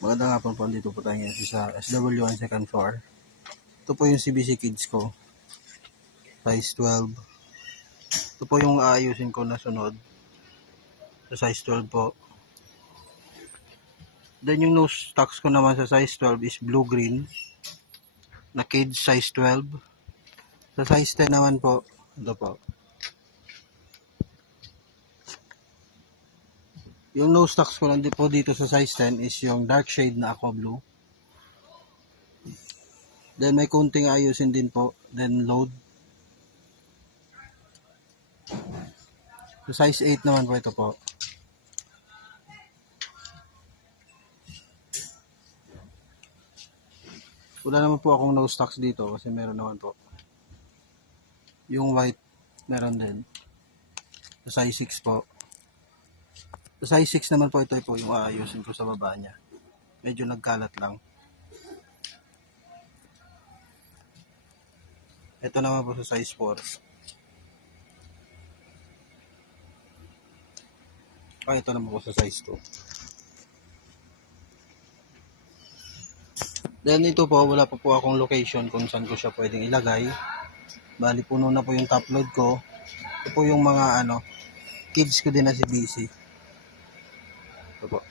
Magandang hapon po, dito po tayo ngayon sa SW1 second floor. Ito po yung CBC Kids ko, size 12. Ito po yung aayusin ko na sunod, sa size 12 po. Then yung nose stocks ko naman sa size 12 is blue-green, na kids size 12. Sa size 10 naman po, ito po. Yung nose stocks ko lang po dito sa size 10 is yung dark shade na aqua blue. Then may kunting ayusin din po, then load. Sa size 8 naman po ito po. Wala naman po akong nose stocks dito kasi meron naman po. Yung white meron din. Sa size 6 po. Sa size 6 naman po ito po yung aayusin ko sa baba niya. Medyo nagkalat lang. Ito naman po sa size 4. Ito naman po sa size 2. Then ito po, wala pa po akong location kung saan ko siya pwedeng ilagay. Bali puno na po yung top load ko. Ito po yung mga kids ko din na si BC. Ito po.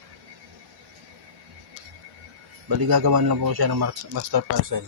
Bali gagawan lang po siya ng master parcel.